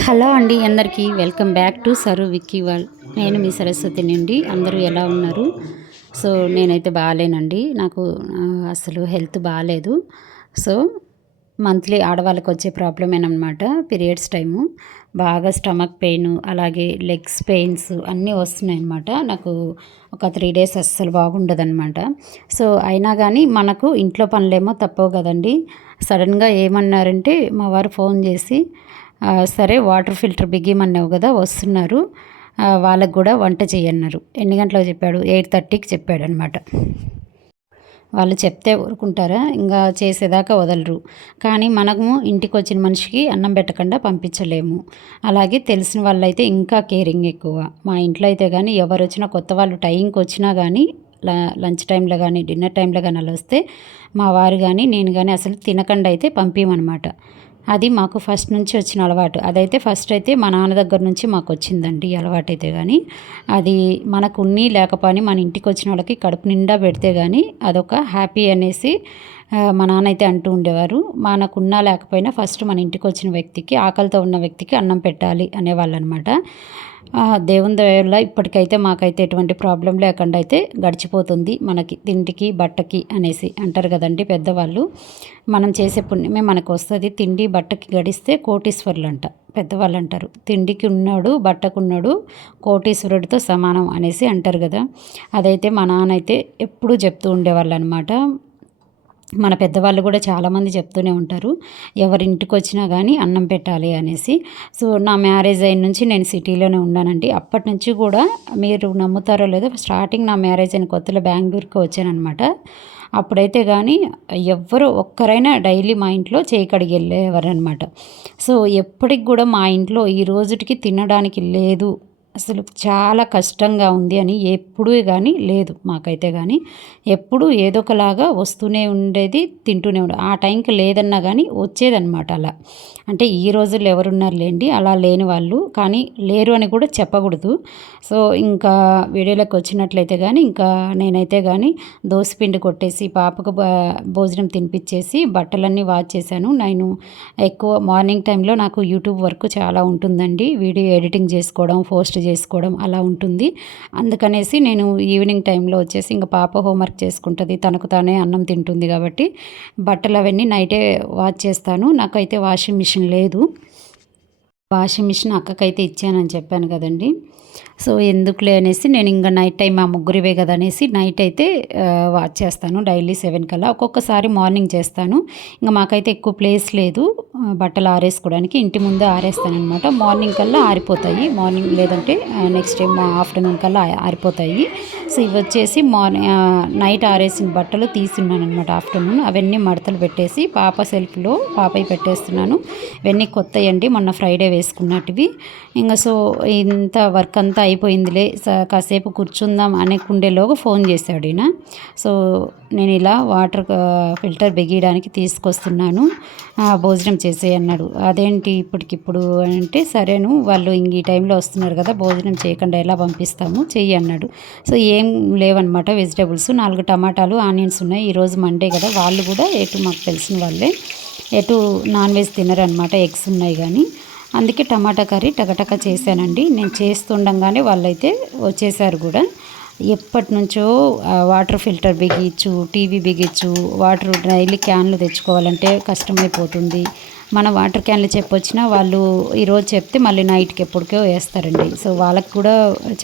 Hello అండి, అందరికీ welcome back to sir Vicky world. నేను మీ సరస్వతి నుండి. అందరూ ఎలా ఉన్నారు? సో నేనైతే బాగాలేనండి. నాకు అసలు హెల్త్ బాగాలేదు. సో మంత్లీ ఆడవాళ్ళకి వచ్చే ప్రాబ్లమేనమాట. పీరియడ్స్ టైము బాగా స్టమక్ పెయిన్, అలాగే లెగ్స్ పెయిన్స్ అన్నీ వస్తున్నాయన్నమాట. నాకు ఒక 3 డేస్ అస్సలు బాగుండదనమాట. సో అయినా కానీ మనకు ఇంట్లో పనులేమో తప్పవు కదండి. సడన్గా ఏమన్నారంటే మా వారు ఫోన్ చేసి, సరే వాటర్ ఫిల్టర్ బిగిమన్నావు కదా, వస్తున్నారు, వాళ్ళకు కూడా వంట చేయన్నారు. ఎన్ని గంటలకు చెప్పాడు? 8:30కి చెప్పాడనమాట. వాళ్ళు చెప్తే ఊరుకుంటారా? ఇంకా చేసేదాకా వదలరు. కానీ మనము ఇంటికి వచ్చిన మనిషికి అన్నం పెట్టకుండా పంపించలేము. అలాగే తెలిసిన వాళ్ళైతే ఇంకా కేరింగ్ ఎక్కువ. మా ఇంట్లో అయితే కానీ ఎవరు వచ్చినా, కొత్త వాళ్ళు టైంకి వచ్చినా కానీ, లంచ్ టైంలో కానీ డిన్నర్ టైంలో కానీ అలా వస్తే మా వారు కానీ నేను కానీ అసలు తినకుండా అయితే పంపించమన్నమాట. అది మాకు ఫస్ట్ నుంచి వచ్చిన అలవాటు. అదైతే ఫస్ట్ అయితే మా నాన్న దగ్గర నుంచి మాకు వచ్చిందండి ఈ అలవాటైతే. కానీ అది మనకు ఉన్ని లేకపోని మన ఇంటికి వచ్చిన వాళ్ళకి కడుపు నిండా పెడితే కానీ అదొక హ్యాపీ అనేసి మా నాన్న అయితే అంటూ ఉండేవారు. మనకున్నా లేకపోయినా ఫస్ట్ మన ఇంటికి వచ్చిన వ్యక్తికి, ఆకలితో ఉన్న వ్యక్తికి అన్నం పెట్టాలి అనేవాళ్ళు అనమాట. దేవుని దయ వల్ల ఇప్పటికైతే మాకైతే ఎటువంటి ప్రాబ్లం లేకుండా అయితే గడిచిపోతుంది. మనకి తిండికి బట్టకి అనేసి అంటారు కదండి పెద్దవాళ్ళు. మనం చేసే పుణ్యమే మనకు వస్తుంది. తిండి బట్టకి గడిస్తే కోటీశ్వరులు అంట పెద్దవాళ్ళు అంటారు. తిండికి ఉన్నాడు, బట్టకున్నాడు, కోటీశ్వరుడితో సమానం అనేసి అంటారు కదా. అదైతే మా నాన్న అయితే ఎప్పుడూ చెప్తూ ఉండేవాళ్ళు అనమాట. మన పెద్దవాళ్ళు కూడా చాలామంది చెప్తూనే ఉంటారు, ఎవరింటికి వచ్చినా కానీ అన్నం పెట్టాలి అనేసి. సో నా మ్యారేజ్ అయిన నుంచి నేను సిటీలోనే ఉన్నానండి. అప్పటి నుంచి కూడా మీరు నమ్ముతారో లేదో, స్టార్టింగ్ నా మ్యారేజ్ అయిన కొత్తలో బెంగళూరుకి వచ్చానమాట. అప్పుడైతే కానీ ఎవ్వరు ఒక్కరైనా డైలీ మా ఇంట్లో చేయి కడిగి వెళ్ళేవారనమాట. సో ఎప్పటికి కూడా మా ఇంట్లో ఈ రోజుటికి తినడానికి లేదు, అసలు చాలా కష్టంగా ఉంది అని ఎప్పుడూ కానీ లేదు మాకైతే. కానీ ఎప్పుడూ ఏదో ఒకలాగా వస్తూనే ఉండేది, తింటూనే ఉండే. ఆ టైంకి లేదన్నా కానీ వచ్చేదన్నమాట అలా. అంటే ఈ రోజుల్లో ఎవరున్నారు లేండి అలా లేని వాళ్ళు, కానీ లేరు అని కూడా చెప్పకూడదు. సో ఇంకా వీడియోలోకి వచ్చినట్లయితే కానీ ఇంకా నేనైతే కానీ దోసపిండి కొట్టేసి పాపకు భోజనం తినిపించేసి బట్టలన్నీ వాష్ చేశాను. నేను ఎక్కువ మార్నింగ్ టైంలో నాకు యూట్యూబ్ వర్క్ చాలా ఉంటుందండి. వీడియో ఎడిటింగ్ చేసుకోవడం, పోస్ట్ చేసుకోవడం అలా ఉంటుంది. అందుకనేసి నేను ఈవినింగ్ టైంలో వచ్చేసి ఇంకా పాప హోంవర్క్ చేసుకుంటుంది, తనకు తానే అన్నం తింటుంది కాబట్టి బట్టలు అవన్నీ నైటే వాష్ చేస్తాను. నాకైతే వాషింగ్ మిషన్ లేదు. వాషింగ్ మిషన్ అక్కకైతే ఇచ్చానని చెప్పాను కదండి. సో ఎందుకులే అనేసి నేను ఇంకా నైట్ టైం మా ముగ్గురివే కదా అనేసి నైట్ అయితే వాచ్ చేస్తాను డైలీ 7 కల్లా. ఒక్కొక్కసారి మార్నింగ్ చేస్తాను. ఇంకా మాకైతే ఎక్కువ ప్లేస్ లేదు బట్టలు ఆరేసుకోవడానికి. ఇంటి ముందే ఆరేస్తానమాట. మార్నింగ్ కల్లా ఆరిపోతాయి. మార్నింగ్ లేదంటే నెక్స్ట్ టైం ఆఫ్టర్నూన్ కల్లా ఆరిపోతాయి. సో ఇవి వచ్చేసి నైట్ ఆరేసిన బట్టలు తీసున్నాను అనమాట ఆఫ్టర్నూన్. అవన్నీ మడతలు పెట్టేసి పాప సెల్ఫ్లో పాపయ్య పెట్టేస్తున్నాను. ఇవన్నీ కొత్తవి అండి, మొన్న ఫ్రైడే వేసుకున్నట్టువి. ఇంకా సో ఇంత వర్క్ అంతా అయిపోయిందిలే, కాసేపు కూర్చుందాం అనుకుండేలోగా ఫోన్ చేశాడు ఈయన. సో నేను ఇలా వాటర్ ఫిల్టర్ బిగియడానికి తీసుకొస్తున్నాను, భోజనం చేసే అన్నాడు. అదేంటి ఇప్పటికిప్పుడు అంటే, సరేను వాళ్ళు ఇంక ఈ టైంలో వస్తున్నారు కదా, భోజనం చేయకుండా ఎలా పంపిస్తాము, చెయ్యి అన్నాడు. సో ఏం లేవన్నమాట, వెజిటేబుల్స్ 4 టమాటాలు, ఆనియన్స్ ఉన్నాయి. ఈరోజు మండే కదా, వాళ్ళు కూడా ఎటు మాకు తెలిసిన వాళ్ళే ఎటు నాన్ వెజ్ తినరనమాట, ఎగ్స్ ఉన్నాయి కానీ. అందుకే టమాటా కర్రీ టకటక చేశానండి. నేను చేస్తుండగానే వాళ్ళైతే వచ్చేసారు కూడా. ఎప్పటి నుంచో వాటర్ ఫిల్టర్ బిగించు, టీవీ బిగించు, వాటర్ డైలీ క్యాన్లు తెచ్చుకోవాలంటే కష్టమైపోతుంది. మన వాటర్ క్యాన్లు చెప్పొచ్చినా వాళ్ళు ఈరోజు చెప్తే మళ్ళీ నైట్కి ఎప్పటికో వేస్తారండి. సో వాళ్ళకి కూడా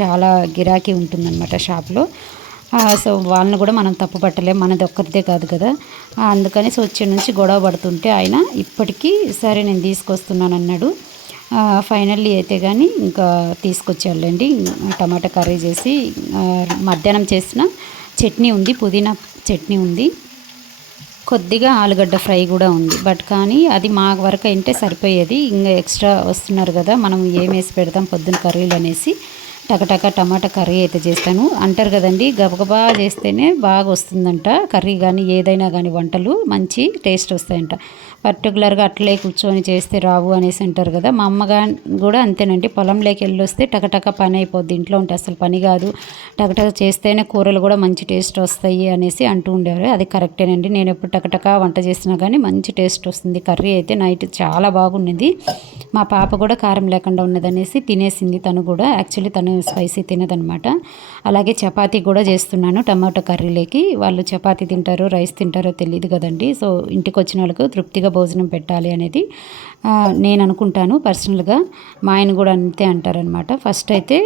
చాలా గిరాకీ ఉంటుందన్నమాట షాప్లో. సో వాళ్ళని కూడా మనం తప్పు పట్టలేం, మనది ఒక్కరిదే కాదు కదా. అందుకని సో వచ్చే నుంచి గొడవ పడుతుంటే ఆయన ఇప్పటికీ సరే నేను తీసుకొస్తున్నాను అన్నాడు. ఫైనల్లీ అయితే కానీ ఇంకా తీసుకొచ్చాళ్ళండి. టమాటా కర్రీ చేసి మధ్యాహ్నం చేసిన చట్నీ ఉంది, పుదీనా చట్నీ ఉంది, కొద్దిగా ఆలుగడ్డ ఫ్రై కూడా ఉంది. బట్ కానీ అది మా వరకు అయితే సరిపోయేది. ఇంకా ఎక్స్ట్రా వస్తున్నారు కదా, మనం ఏం వేసి పెడతాం పొద్దున్న కర్రీలు అనేసి టకటక టమాటా కర్రీ అయితే చేస్తాను. అంటారు కదండి, గబగబా చేస్తేనే బాగా వస్తుందంట కర్రీ కానీ ఏదైనా కానీ, వంటలు మంచి టేస్ట్ వస్తాయంట. పర్టికులర్గా అట్లే కూర్చొని చేస్తే రావు అనేసి అంటారు కదా. మా అమ్మగా కూడా అంతేనండి, పొలంలోకి వెళ్ళి వస్తే టకటక పని అయిపోద్ది, ఇంట్లో ఉంటే అసలు పని కాదు, టకటక చేస్తేనే కూరలు కూడా మంచి టేస్ట్ వస్తాయి అనేసి అంటూ ఉండేవారు. అది కరెక్టేనండి, నేను ఎప్పుడు టకటక వంట చేసినా కానీ మంచి టేస్ట్ వస్తుంది. కర్రీ అయితే నైట్ చాలా బాగుండింది. మా పాప కూడా కారం లేకుండా ఉన్నదనేసి తినేసింది, తను కూడా. యాక్చువల్లీ తను స్పైసీ తినదనమాట. అలాగే చపాతీ కూడా చేస్తున్నాను టమాటో కర్రీలోకి. వాళ్ళు చపాతీ తింటారో రైస్ తింటారో తెలియదు కదండి. సో ఇంటికి వచ్చిన వాళ్ళకు తృప్తిగా భోజనం పెట్టాలి అనేది నేను అనుకుంటాను పర్సనల్గా. మా ఆయన కూడా అంతే అంటారనమాట. ఫస్ట్ అయితే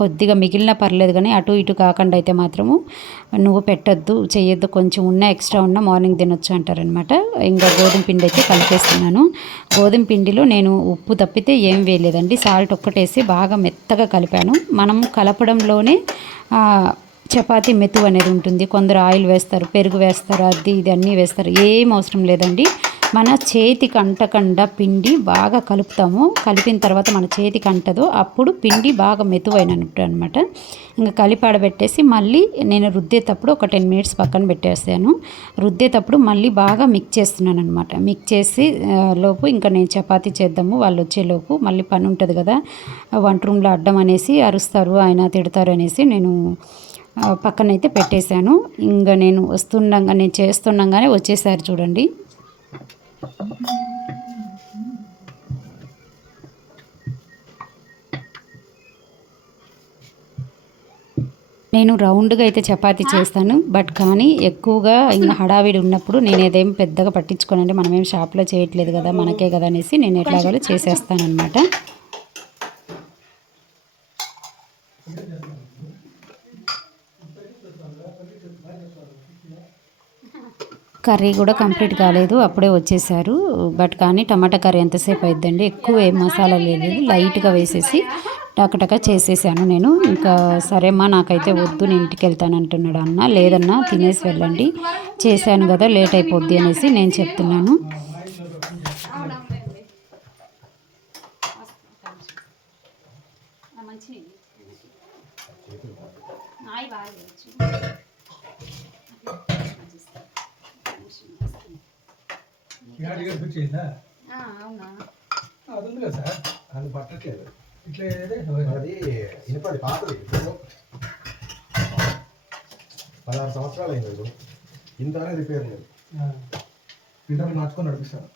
కొద్దిగా మిగిలిన పర్లేదు, కానీ అటు ఇటు కాకుండా అయితే మాత్రము నువ్వు పెట్టద్దు, చెయ్యొద్దు, కొంచెం ఉన్న ఎక్స్ట్రా ఉన్న మార్నింగ్ తినొచ్చు అంటారనమాట. ఇంకా గోధుమ పిండి అయితే కలిపేస్తున్నాను. గోధుమ పిండిలో నేను ఉప్పు తప్పితే ఏం వేయలేదండి, సాల్ట్ ఒక్కటేసి బాగా మెత్తగా కలిపాను. మనం కలపడంలోనే చపాతీ మెతువు అనేది ఉంటుంది. కొందరు ఆయిల్ వేస్తారు, పెరుగు వేస్తారు, అది ఇది అన్నీ వేస్తారు. ఏం అవసరం లేదండి. మన చేతికి అంటకుండా పిండి బాగా కలుపుతాము. కలిపిన తర్వాత మన చేతికి అంటదో అప్పుడు పిండి బాగా మెతువైనట్టు అనమాట. ఇంకా కలిపి ఆడబెట్టేసి మళ్ళీ నేను రుద్దేటప్పుడు ఒక 10 మినిట్స్ పక్కన పెట్టేస్తాను. రుద్దేటప్పుడు మళ్ళీ బాగా మిక్స్ చేస్తున్నాను అనమాట. మిక్స్ చేసి లోపు ఇంకా నేను చపాతీ చేద్దాము, వాళ్ళు వచ్చేలోపు మళ్ళీ పని ఉంటుంది కదా, వంట రూమ్లో అడ్డం అనేసి అరుస్తారు, ఆయన తిడతారు అనేసి నేను పక్కనైతే పెట్టేశాను. ఇంకా నేను చేస్తుండగానే వచ్చేసారు చూడండి. నేను రౌండ్గా అయితే చపాతీ చేస్తాను, బట్ కానీ ఎక్కువగా ఇంకా హడావిడి ఉన్నప్పుడు నేను ఏదేం పెద్దగా పట్టించుకోనండి. మనమేం షాప్లో చేయట్లేదు కదా, మనకే కదా అనేసి నేను ఎట్లాగో చేసేస్తానమాట. కర్రీ కూడా కంప్లీట్ కాలేదు, అప్పుడే వచ్చేసారు. బట్ కానీ టమాటా కర్రీ ఎంతసేపు అయిద్దండి, ఎక్కువ ఏం మసాలా లేదు, లైట్గా వేసేసి టకటక చేసేసాను నేను. ఇంకా సరేమ్మా నాకైతే వద్దు, నేను ఇంటికి వెళ్తాను అంటున్నాడు అన్న. లేదన్నా తినేసి వెళ్ళండి, చేశాను కదా లేట్ అయిపోద్ది అనేసి నేను చెప్తున్నాను. అవునా అది ఉంది కదా సార్, అది పట్టట్లేదు. ఇట్లా అది ఇనపడి పాతది, 16 సంవత్సరాలు అయింది. ఇంతనే రిపేర్ లేదు. ఫిల్టర్ మార్చుకొని నడిపిస్తాను.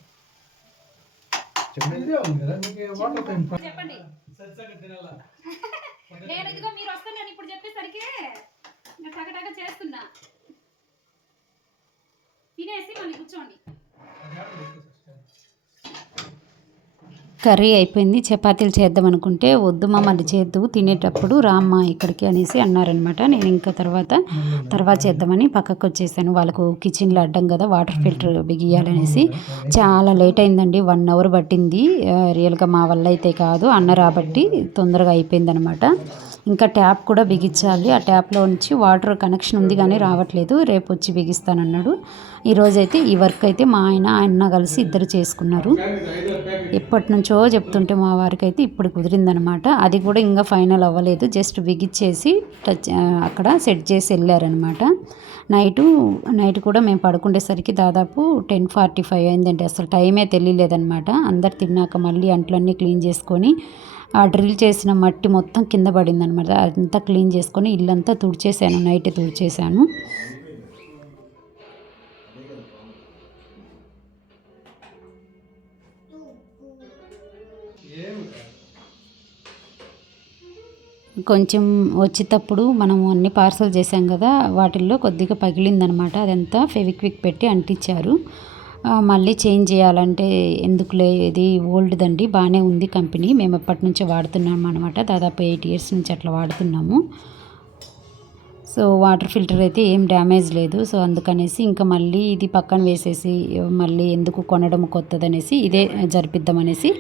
చెప్పండి కదా మీకు వాటర్ టైం చెప్పండి. నేను ఇదిగో మీరు వస్తాను ఇప్పుడు చెప్పేసరికి టగటగ చేస్తున్నా. తినేసి మళ్ళీ కూర్చోండి. కర్రీ అయిపోయింది, చపాతీలు చేద్దాం అనుకుంటే వద్దుమా మళ్ళీ చేద్దు, తినేటప్పుడు రామ్మా ఇక్కడికి అనేసి అన్నారనమాట. నేను ఇంకా తర్వాత చేద్దామని పక్కకు వచ్చేసాను. వాళ్ళకు కిచెన్లో అడ్డం కదా, వాటర్ ఫిల్టర్ బిగియాలనేసి. చాలా లేట్ అయిందండి, 1 అవర్ పట్టింది. రియల్గా మా వల్ల అయితే కాదు, అన్న రాబట్టి తొందరగా అయిపోయింది అనమాట. ఇంకా ట్యాప్ కూడా బిగించాలి, ఆ ట్యాప్లో నుంచి వాటర్ కనెక్షన్ ఉంది కానీ రావట్లేదు, రేపు వచ్చి బిగిస్తానన్నాడు. ఈరోజైతే ఈ వర్క్ అయితే మా ఆయన కలిసి ఇద్దరు చేసుకున్నారు. ఎప్పటి నుంచో చెప్తుంటే మా వారికి అయితే ఇప్పుడు కుదిరిందనమాట. అది కూడా ఇంకా ఫైనల్ అవ్వలేదు, జస్ట్ బిగిచ్చేసి అక్కడ సెట్ చేసి వెళ్ళారనమాట. నైట్ కూడా మేము పడుకునేసరికి దాదాపు 10:45 అయిందండి. అసలు టైమే తెలియలేదనమాట. అందరు తిన్నాక మళ్ళీ అంట్లన్నీ క్లీన్ చేసుకొని ఆ డ్రిల్ చేసిన మట్టి మొత్తం కింద పడింది అనమాట. అదంతా క్లీన్ చేసుకొని ఇల్లంతా తుడిచేసాను, నైట్ తుడిచేసాను. కొంచెం వచ్చేటప్పుడు మనం అన్ని పార్సల్ చేసాం కదా, వాటిల్లో కొద్దిగా పగిలిందనమాట. అదంతా ఫెవిక్విక్ పెట్టి అంటించారు. మళ్ళీ చేంజ్ చేయాలంటే ఎందుకులే, ఇది ఓల్డ్దండి, బాగానే ఉంది కంపెనీ, మేము ఎప్పటి నుంచో వాడుతున్నాము అనమాట. దాదాపు 8 ఇయర్స్ నుంచి అట్లా వాడుతున్నాము. సో వాటర్ ఫిల్టర్ అయితే ఏం డ్యామేజ్ లేదు. సో అందుకనేసి ఇంకా మళ్ళీ ఇది పక్కన వేసేసి మళ్ళీ ఎందుకు కొనడం కొత్తదనేసి ఇదే జరిపిద్దామనేసి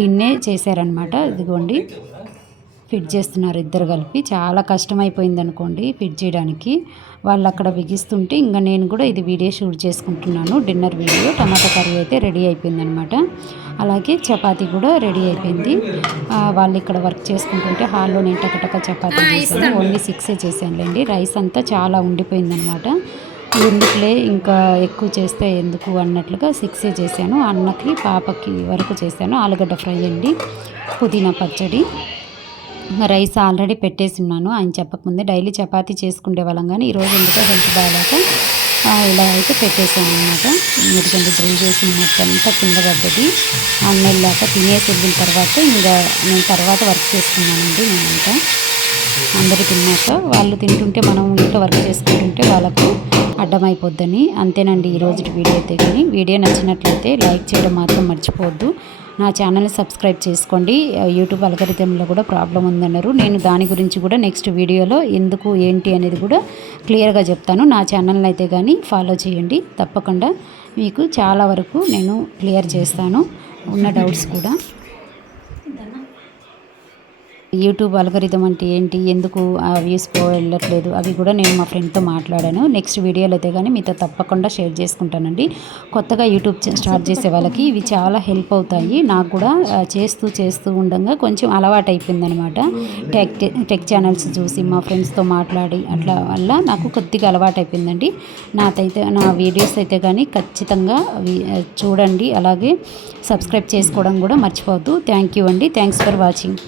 దీన్నే చేశారనమాట. ఇదిగోండి ఫిట్ చేస్తున్నారు ఇద్దరు కలిపి. చాలా కష్టమైపోయింది అనుకోండి ఫిట్ చేయడానికి. వాళ్ళు అక్కడ బిగిస్తుంటే ఇంకా నేను కూడా ఇది వీడియో షూట్ చేసుకుంటున్నాను, డిన్నర్ వీడియో. టమాటా కర్రీ అయితే రెడీ అయిపోయిందనమాట. అలాగే చపాతీ కూడా రెడీ అయిపోయింది. వాళ్ళు ఇక్కడ వర్క్ చేసుకుంటుంటే హాల్లో నేను టకటక చపాతీ చేశాను. ఓన్లీ 6 చేశానులేండి. రైస్ అంతా చాలా ఉండిపోయిందనమాట. ఎందుకులే ఇంకా ఎక్కువ చేస్తే ఎందుకు అన్నట్లుగా 6 చేశాను. అన్నకి పాపకి వరకు చేశాను. ఆలుగడ్డ ఫ్రై అండి, పుదీనా పచ్చడి. రైస్ ఆల్రెడీ పెట్టేసి ఉన్నాను ఆయన చెప్పకముందే. డైలీ చపాతీ చేసుకునే వాళ్ళం కానీ ఈరోజు ఎందుకో హెల్త్ బాగాలేక ఇలా అయితే పెట్టేసాను అనమాట. ఎందుకంటే డ్రిల్ చేసిన మొత్తం అంతా కింద పడ్డది. అన్న వెళ్ళాక తినేసి వెళ్ళిన తర్వాత ఇంకా నేను తర్వాత వర్క్ చేసుకున్నానండి. నేనంతా అందరూ తిన్నాక వాళ్ళు తింటుంటే మనం ఇంట్లో వర్క్ చేసుకుంటుంటే వాళ్ళకు అడ్డమైపోద్దని. అంతేనండి ఈరోజు వీడియో అయితే. కానీ వీడియో నచ్చినట్లయితే లైక్ చేయడం మాత్రం మర్చిపోవద్దు. నా ఛానల్ని సబ్స్క్రైబ్ చేసుకోండి. యూట్యూబ్ అల్గరిథంలో కూడా ప్రాబ్లం ఉందన్నారు. నేను దాని గురించి కూడా నెక్స్ట్ వీడియోలో ఎందుకు ఏంటి అనేది కూడా క్లియర్గా చెప్తాను. నా ఛానల్ని అయితే కానీ ఫాలో చేయండి తప్పకుండా. మీకు చాలా వరకు నేను క్లియర్ చేస్తాను ఉన్న డౌట్స్ కూడా. యూట్యూబ్ అల్గరిథం అంటే ఏంటి, ఎందుకు ఆ వ్యూస్ వెళ్ళట్లేదు అవి కూడా నేను మా ఫ్రెండ్తో మాట్లాడాను. నెక్స్ట్ వీడియోలో అయితే కానీ మీతో తప్పకుండా షేర్ చేసుకుంటానండి. కొత్తగా యూట్యూబ్ స్టార్ట్ చేసే వాళ్ళకి ఇవి చాలా హెల్ప్ అవుతాయి. నాకు కూడా చేస్తూ ఉండగా కొంచెం అలవాటు అయిపోయింది అనమాట. టెక్ ఛానల్స్ చూసి మా ఫ్రెండ్స్తో మాట్లాడి అట్లా వల్ల నాకు కొద్దిగా అలవాటు అయిపోయిందండి. నా వీడియోస్ అయితే కానీ ఖచ్చితంగా చూడండి. అలాగే సబ్స్క్రైబ్ చేసుకోవడం కూడా మర్చిపోవద్దు. థ్యాంక్ యూ అండి. Thanks for watching.